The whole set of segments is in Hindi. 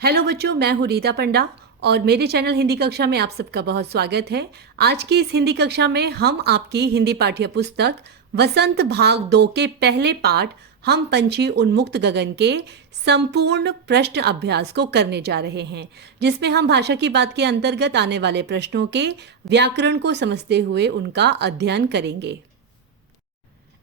हेलो बच्चों, मैं हूँ रीता पंडा और मेरे चैनल हिंदी कक्षा में आप सबका बहुत स्वागत है। आज की इस हिंदी कक्षा में हम आपकी हिंदी पाठ्य पुस्तक वसंत भाग 2 के पहले पाठ हम पंछी उन्मुक्त गगन के संपूर्ण प्रश्न अभ्यास को करने जा रहे हैं, जिसमें हम भाषा की बात के अंतर्गत आने वाले प्रश्नों के व्याकरण को समझते हुए उनका अध्ययन करेंगे।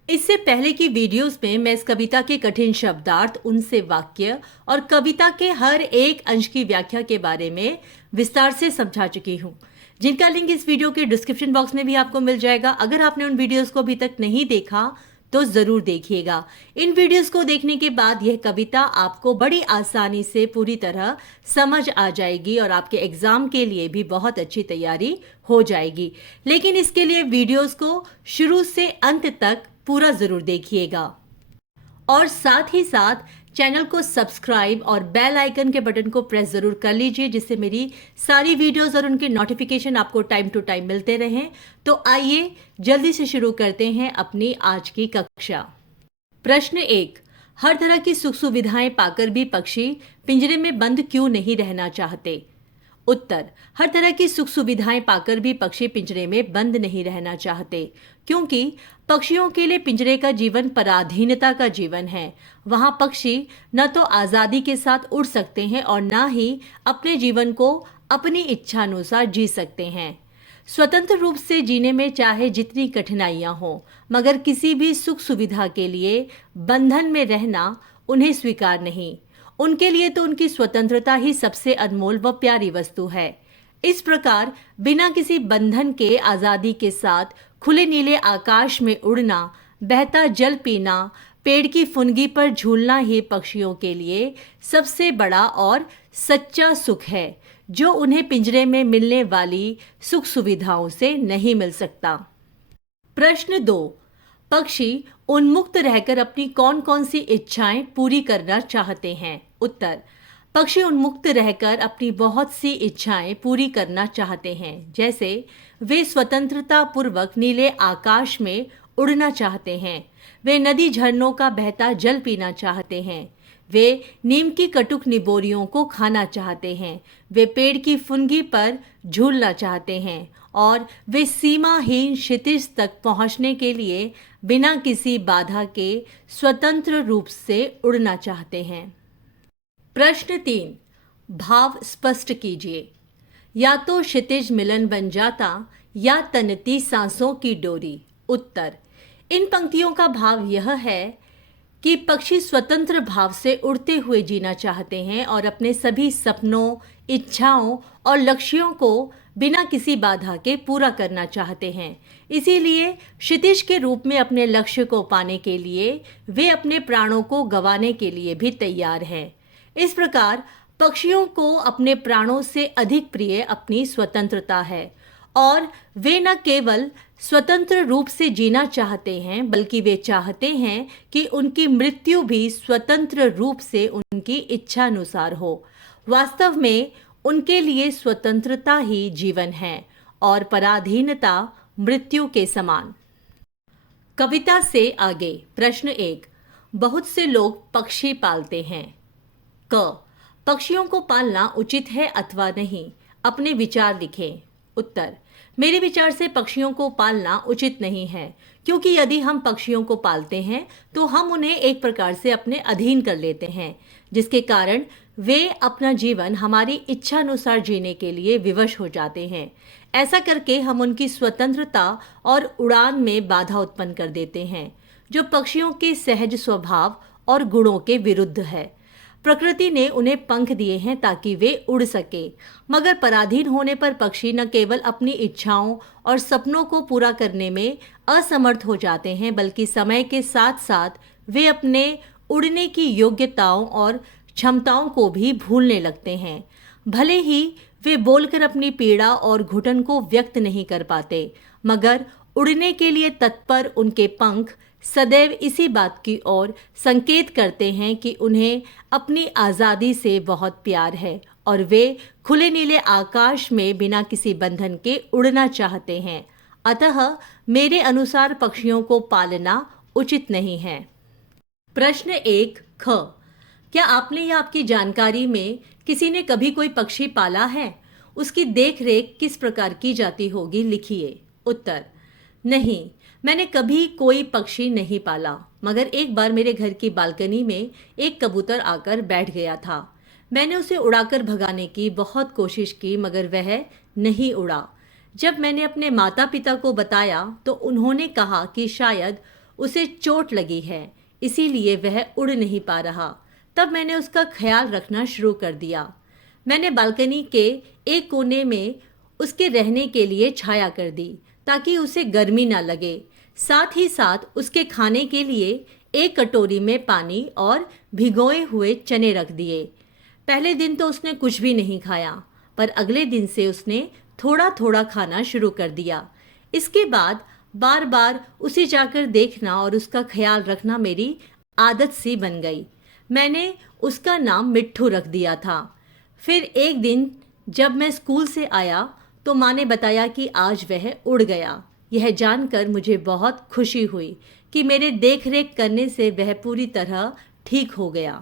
इससे पहले की वीडियोस में मैं इस कविता के कठिन शब्दार्थ, उनसे वाक्य और कविता के हर एक अंश की व्याख्या के बारे में विस्तार से समझा चुकी हूँ, जिनका लिंक इस वीडियो के डिस्क्रिप्शन बॉक्स में भी आपको मिल जाएगा। अगर आपने उन वीडियोस को अभी तक नहीं देखा तो ज़रूर देखिएगा। इन वीडियोस को देखने के बाद यह कविता आपको बड़ी आसानी से पूरी तरह समझ आ जाएगी और आपके एग्ज़ाम के लिए भी बहुत अच्छी तैयारी हो जाएगी। लेकिन इसके लिए वीडियोस को शुरू से अंत तक पूरा ज़रूर देखिएगा और साथ ही साथ चैनल को सब्सक्राइब और बेल आइकन के बटन को प्रेस ज़रूर कर लीजिए, जिससे मेरी सारी वीडियोस और उनके नोटिफिकेशन आपको टाइम टू टाइम मिलते रहें। तो आइए जल्दी से शुरू करते हैं अपनी आज की कक्षा। प्रश्न 1। हर तरह की सुख सुविधाएं पाकर भी पक्षी पिंजरे में बंद क्यों नहीं रहना चाहते? उत्तर। हर तरह की सुख सुविधाएं पाकर भी पक्षी पिंजरे में बंद नहीं रहना चाहते, क्योंकि पक्षियों के लिए पिंजरे का जीवन पराधीनता का जीवन है। वहां पक्षी न तो आज़ादी के साथ उड़ सकते हैं और न ही अपने जीवन को अपनी इच्छानुसार जी सकते हैं। स्वतंत्र रूप से जीने में चाहे जितनी कठिनाइयां हो, मगर किसी भी सुख सुविधा के लिए बंधन में रहना उन्हें स्वीकार नहीं। उनके लिए तो उनकी स्वतंत्रता ही सबसे अनमोल व प्यारी वस्तु है। इस प्रकार बिना किसी बंधन के आज़ादी के साथ खुले नीले आकाश में उड़ना, बहता जल पीना, पेड़ की फुनगी पर झूलना ही पक्षियों के लिए सबसे बड़ा और सच्चा सुख है, जो उन्हें पिंजरे में मिलने वाली सुख सुविधाओं से नहीं मिल सकता। प्रश्न 2। पक्षी उन्मुक्त रहकर अपनी कौन कौन सी इच्छाएं पूरी करना चाहते हैं? उत्तर। पक्षी उन्मुक्त रहकर अपनी बहुत सी इच्छाएं पूरी करना चाहते हैं, जैसे वे स्वतंत्रता पूर्वक नीले आकाश में उड़ना चाहते हैं, वे नदी झरनों का बहता जल पीना चाहते हैं, वे नीम की कटुक निबोरियों को खाना चाहते हैं, वे पेड़ की फुनगी पर झूलना चाहते हैं और वे सीमाहीन क्षितिज तक पहुंचने के लिए बिना किसी बाधा के स्वतंत्र रूप से उड़ना चाहते हैं। प्रश्न 3। भाव स्पष्ट कीजिए। या तो क्षितिज मिलन बन जाता या तनती सांसों की डोरी। उत्तर। इन पंक्तियों का भाव यह है कि पक्षी स्वतंत्र भाव से उड़ते हुए जीना चाहते हैं और अपने सभी सपनों, इच्छाओं और लक्ष्यों को बिना किसी बाधा के पूरा करना चाहते हैं। इसीलिए क्षितिज के रूप में अपने लक्ष्य को पाने के लिए वे अपने प्राणों को गंवाने के लिए भी तैयार हैं। इस प्रकार पक्षियों को अपने प्राणों से अधिक प्रिय अपनी स्वतंत्रता है और वे न केवल स्वतंत्र रूप से जीना चाहते हैं, बल्कि वे चाहते हैं कि उनकी मृत्यु भी स्वतंत्र रूप से उनकी इच्छानुसार हो। वास्तव में उनके लिए स्वतंत्रता ही जीवन है और पराधीनता मृत्यु के समान। कविता से आगे। प्रश्न 1। बहुत से लोग पक्षी पालते हैं। क। पक्षियों को पालना उचित है अथवा नहीं? अपने विचार लिखें। उत्तर। मेरे विचार से पक्षियों को पालना उचित नहीं है, क्योंकि यदि हम पक्षियों को पालते हैं तो हम उन्हें एक प्रकार से अपने अधीन कर लेते हैं, जिसके कारण वे अपना जीवन हमारी इच्छानुसार जीने के लिए विवश हो जाते हैं। ऐसा करके हम उनकी स्वतंत्रता और उड़ान में बाधा उत्पन्न कर देते हैं, जो पक्षियों के सहज स्वभाव और गुणों के विरुद्ध है। प्रकृति ने उन्हें पंख दिए हैं ताकि वे उड़ सके, मगर पराधीन होने पर पक्षी न केवल अपनी इच्छाओं और सपनों को पूरा करने में असमर्थ हो जाते हैं, बल्कि समय के साथ साथ वे अपने उड़ने की योग्यताओं और क्षमताओं को भी भूलने लगते हैं। भले ही वे बोलकर अपनी पीड़ा और घुटन को व्यक्त नहीं कर पाते, मगर उड़ने के लिए तत्पर उनके पंख सदैव इसी बात की ओर संकेत करते हैं कि उन्हें अपनी आज़ादी से बहुत प्यार है और वे खुले नीले आकाश में बिना किसी बंधन के उड़ना चाहते हैं। अतः मेरे अनुसार पक्षियों को पालना उचित नहीं है। प्रश्न 1 ख। क्या आपने या आपकी जानकारी में किसी ने कभी कोई पक्षी पाला है? उसकी देख रेख किस प्रकार की जाती होगी, लिखिए। उत्तर, नहीं, मैंने कभी कोई पक्षी नहीं पाला, मगर एक बार मेरे घर की बालकनी में एक कबूतर आकर बैठ गया था। मैंने उसे उड़ाकर भगाने की बहुत कोशिश की, मगर वह नहीं उड़ा। जब मैंने अपने माता पिता को बताया तो उन्होंने कहा कि शायद उसे चोट लगी है, इसीलिए वह उड़ नहीं पा रहा। तब मैंने उसका ख्याल रखना शुरू कर दिया। मैंने बालकनी के एक कोने में उसके रहने के लिए छाया कर दी ताकि उसे गर्मी ना लगे। साथ ही साथ उसके खाने के लिए एक कटोरी में पानी और भिगोए हुए चने रख दिए। पहले दिन तो उसने कुछ भी नहीं खाया, पर अगले दिन से उसने थोड़ा थोड़ा खाना शुरू कर दिया। इसके बाद बार बार उसे जाकर देखना और उसका ख्याल रखना मेरी आदत सी बन गई। मैंने उसका नाम मिट्ठू रख दिया था। फिर एक दिन जब मैं स्कूल से आया तो माँ ने बताया कि आज वह उड़ गया। यह जानकर मुझे बहुत खुशी हुई कि मेरे देख रेख करने से वह पूरी तरह ठीक हो गया।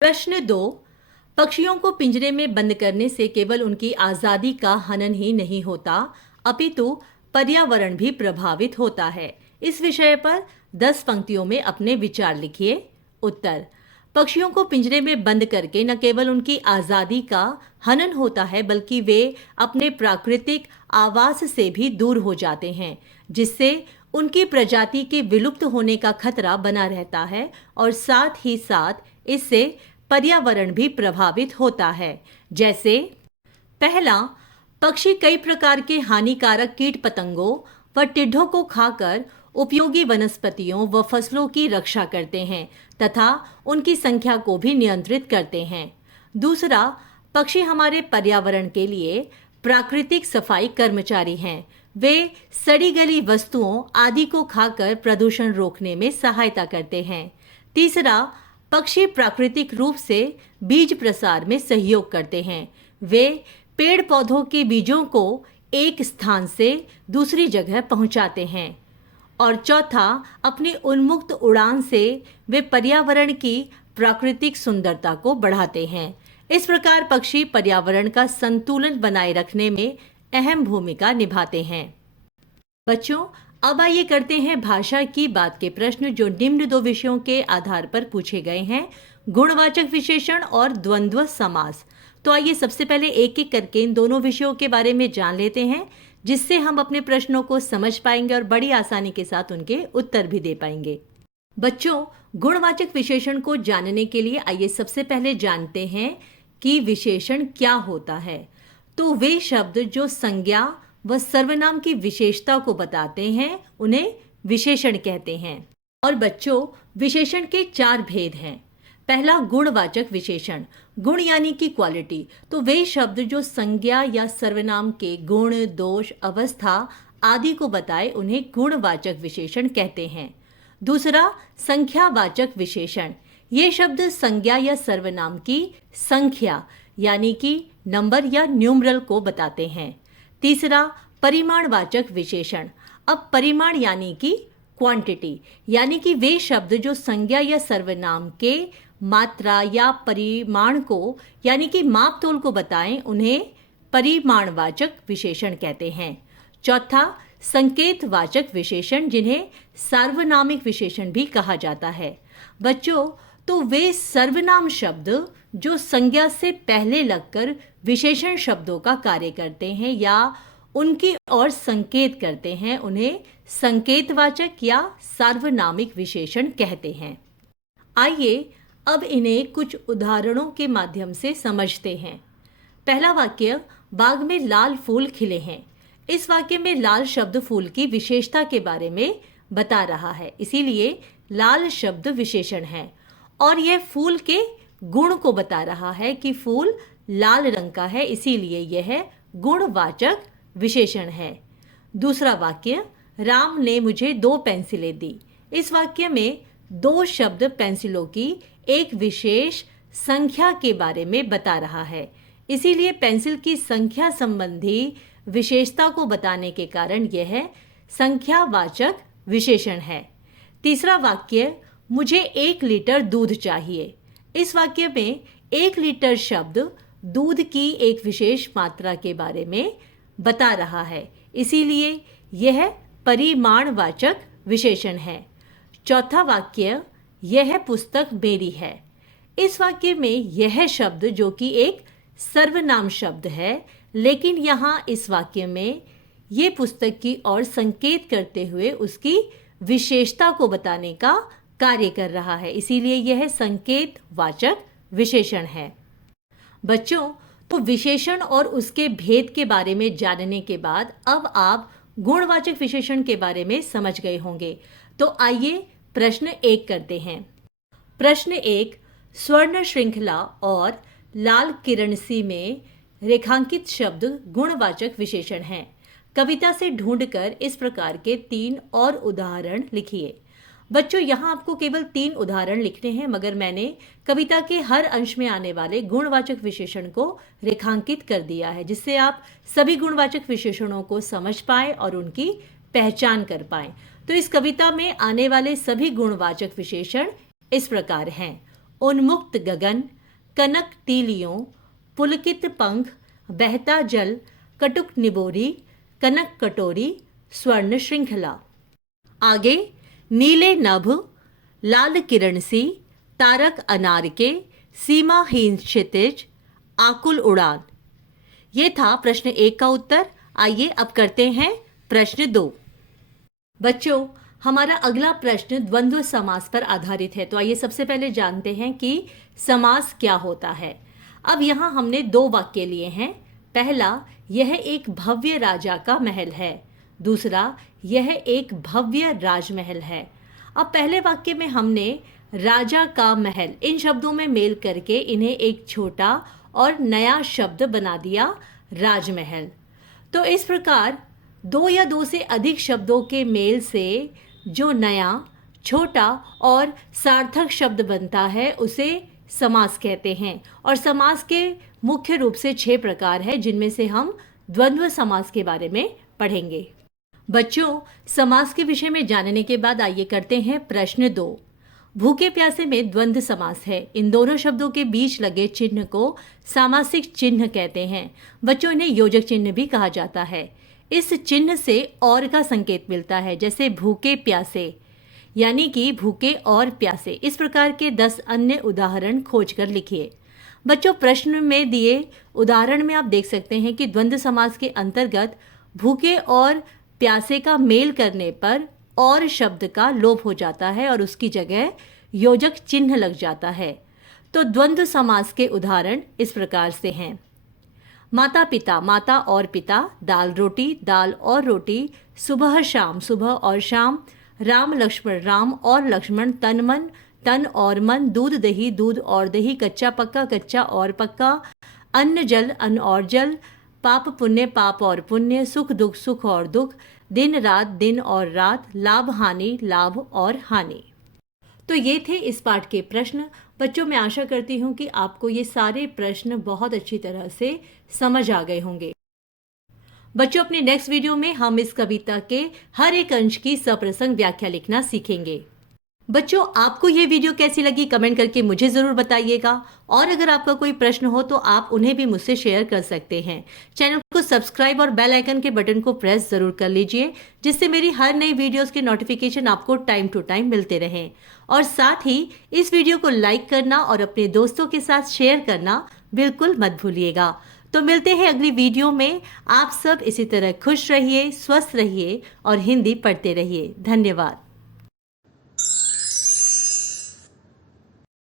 प्रश्न 2, पक्षियों को पिंजरे में बंद करने से केवल उनकी आज़ादी का हनन ही नहीं होता, अपितु पर्यावरण भी प्रभावित होता है। इस विषय पर 10 पंक्तियों में अपने विचार लिखिए। उत्तर, पक्षियों को पिंजरे में बंद करके न केवल उनकी आज़ादी का हनन होता है, बल्कि वे अपने प्राकृतिक आवास से भी दूर हो जाते हैं, जिससे उनकी प्रजाति के विलुप्त होने का खतरा बना रहता है और साथ ही साथ इससे पर्यावरण भी प्रभावित होता है। जैसे पहला, पक्षी कई प्रकार के हानिकारक कीट पतंगों व टिड्ढों को खाकर उपयोगी वनस्पतियों व फसलों की रक्षा करते हैं तथा उनकी संख्या को भी नियंत्रित करते हैं। दूसरा, पक्षी हमारे पर्यावरण के लिए प्राकृतिक सफाई कर्मचारी हैं। वे सड़ी गली वस्तुओं आदि को खाकर प्रदूषण रोकने में सहायता करते हैं। तीसरा, पक्षी प्राकृतिक रूप से बीज प्रसार में सहयोग करते हैं। वे पेड़ पौधों के बीजों को एक स्थान से दूसरी जगह पहुंचाते हैं। और चौथा, अपनी उन्मुक्त उड़ान से वे पर्यावरण की प्राकृतिक सुंदरता को बढ़ाते हैं। इस प्रकार पक्षी पर्यावरण का संतुलन बनाए रखने में अहम भूमिका निभाते हैं। बच्चों, अब आइए करते हैं भाषा की बात के प्रश्न जो निम्न 2 विषयों के आधार पर पूछे गए हैं, गुणवाचक विशेषण और द्वंद्व समास। तो आइए सबसे पहले एक एक करके इन दोनों विषयों के बारे में जान लेते हैं, जिससे हम अपने प्रश्नों को समझ पाएंगे और बड़ी आसानी के साथ उनके उत्तर भी दे पाएंगे। बच्चों, गुणवाचक विशेषण को जानने के लिए आइए सबसे पहले जानते हैं कि विशेषण क्या होता है। तो वे शब्द जो संज्ञा व सर्वनाम की विशेषता को बताते हैं उन्हें विशेषण कहते हैं। और बच्चों, विशेषण के 4 भेद हैं। पहला, गुणवाचक विशेषण। गुण यानी कि क्वालिटी। तो वे शब्द जो संज्ञा या सर्वनाम के गुण, दोष, अवस्था आदि को बताए उन्हें गुणवाचक विशेषण कहते हैं। दूसरा, संख्यावाचक विशेषण। ये शब्द संज्ञा या सर्वनाम की संख्या यानी कि नंबर या न्यूमरल को बताते हैं। तीसरा, परिमाणवाचक विशेषण। अब परिमाण यानी कि क्वांटिटी, यानी कि वे शब्द जो संज्ञा या सर्वनाम के मात्रा या परिमाण को यानी कि माप तोल को बताएं उन्हें परिमाणवाचक विशेषण कहते हैं। चौथा, संकेतवाचक विशेषण जिन्हें सार्वनामिक विशेषण भी कहा जाता है। बच्चों, तो वे सर्वनाम शब्द जो संज्ञा से पहले लगकर विशेषण शब्दों का कार्य करते हैं या उनकी ओर संकेत करते हैं उन्हें संकेतवाचक या सार्वनामिक विशेषण कहते हैं। आइए अब इन्हें कुछ उदाहरणों के माध्यम से समझते हैं। पहला वाक्य, बाग में लाल फूल खिले हैं। इस वाक्य में लाल शब्द फूल की विशेषता के बारे में बता रहा है, इसीलिए लाल शब्द विशेषण है। और यह फूल के गुण को बता रहा है कि फूल लाल रंग का है, इसीलिए यह गुणवाचक विशेषण है। दूसरा वाक्य, राम ने मुझे 2 पेंसिलें दी। इस वाक्य में 2 शब्द पेंसिलों की एक विशेष संख्या के बारे में बता रहा है, इसीलिए पेंसिल की संख्या संबंधी विशेषता को बताने के कारण यह संख्यावाचक विशेषण है। तीसरा वाक्य, मुझे 1 लीटर दूध चाहिए। इस वाक्य में 1 लीटर शब्द दूध की एक विशेष मात्रा के बारे में बता रहा है, इसीलिए यह परिमाणवाचक विशेषण है। चौथा वाक्य, यह पुस्तक मेरी है। इस वाक्य में यह शब्द जो कि एक सर्वनाम शब्द है, लेकिन यहाँ इस वाक्य में ये पुस्तक की ओर संकेत करते हुए उसकी विशेषता को बताने का कार्य कर रहा है, इसीलिए यह संकेतवाचक विशेषण है। बच्चों, तो विशेषण और उसके भेद के बारे में जानने के बाद अब आप गुणवाचक विशेषण के बारे में समझ गए होंगे। तो आइए प्रश्न 1 करते हैं। प्रश्न 1, स्वर्ण श्रृंखला और लाल किरण सी में रेखांकित शब्द गुणवाचक विशेषण हैं। कविता से ढूंढकर इस प्रकार के 3 और उदाहरण लिखिए। बच्चों, यहाँ आपको केवल 3 उदाहरण लिखने हैं, मगर मैंने कविता के हर अंश में आने वाले गुणवाचक विशेषण को रेखांकित कर दिया है, जिससे आप सभी गुणवाचक विशेषणों को समझ पाएं और उनकी पहचान कर पाएं। तो इस कविता में आने वाले सभी गुणवाचक विशेषण इस प्रकार हैं: उन्मुक्त गगन, कनक तीलियों, पुलकित पंख, बहता जल, कटुक निबोरी, कनक कटोरी, स्वर्ण श्रृंखला। आगे, नीले नभ, लाल किरण सी, तारक अनार के, सीमाहीन क्षितिज, आकुल उड़ान। ये था प्रश्न 1 का उत्तर। आइए अब करते हैं प्रश्न 2। बच्चों, हमारा अगला प्रश्न द्वंद्व समास पर आधारित है। तो आइए सबसे पहले जानते हैं कि समास क्या होता है। अब यहाँ हमने 2 वाक्य लिए हैं। पहला, यह एक भव्य राजा का महल है। दूसरा, यह एक भव्य राजमहल है। अब पहले वाक्य में हमने राजा का महल इन शब्दों में मेल करके इन्हें एक छोटा और नया शब्द बना दिया, राजमहल। तो इस प्रकार 2 या 2 से अधिक शब्दों के मेल से जो नया, छोटा और सार्थक शब्द बनता है उसे समास कहते हैं। और समास के मुख्य रूप से 6 प्रकार है, जिनमें से हम द्वंद्व समास के बारे में पढ़ेंगे। बच्चों, समास के विषय में जानने के बाद आइए करते हैं प्रश्न 2। भूखे प्यासे में द्वंद्व समास है। इन दोनों शब्दों के बीच लगे चिन्ह को सामासिक चिन्ह कहते हैं। बच्चों, इन्हें योजक चिन्ह भी कहा जाता है। इस चिन्ह से और का संकेत मिलता है, जैसे भूखे प्यासे, यानी कि भूखे और प्यासे। इस प्रकार के 10 अन्य उदाहरण खोजकर लिखिए। बच्चों, प्रश्न में दिए उदाहरण में आप देख सकते हैं कि द्वंद्व समास के अंतर्गत भूखे और प्यासे का मेल करने पर और शब्द का लोप हो जाता है और उसकी जगह योजक चिन्ह लग जाता है। तो द्वंद्व समास के उदाहरण इस प्रकार से हैं: माता पिता, माता और पिता, दाल रोटी, दाल और रोटी, सुबह शाम, सुबह और शाम, राम लक्ष्मण, राम और लक्ष्मण, तन मन, तन और मन, दूध दही, दूध और दही, कच्चा पक्का, कच्चा और पक्का, अन्न जल, अन्न और जल, पाप पुण्य, पाप और पुण्य, सुख दुख, सुख और दुख, दिन रात, दिन और रात, लाभ हानि, लाभ और हानि। तो ये थे इस पाठ के प्रश्न। बच्चों, मैं आशा करती हूँ कि आपको ये सारे प्रश्न बहुत अच्छी तरह से समझ आ गए होंगे। बच्चों, अपने नेक्स्ट वीडियो में हम इस कविता के हर एक अंश की सप्रसंग व्याख्या लिखना सीखेंगे। बच्चों, आपको ये वीडियो कैसी लगी कमेंट करके मुझे ज़रूर बताइएगा, और अगर आपका कोई प्रश्न हो तो आप उन्हें भी मुझसे शेयर कर सकते हैं। चैनल को सब्सक्राइब और बेल आइकन के बटन को प्रेस ज़रूर कर लीजिए, जिससे मेरी हर नई वीडियोस के नोटिफिकेशन आपको टाइम टू टाइम मिलते रहें। और साथ ही इस वीडियो को लाइक करना और अपने दोस्तों के साथ शेयर करना बिल्कुल मत भूलिएगा। तो मिलते हैं अगली वीडियो में। आप सब इसी तरह खुश रहिए, स्वस्थ रहिए और हिंदी पढ़ते रहिए। धन्यवाद।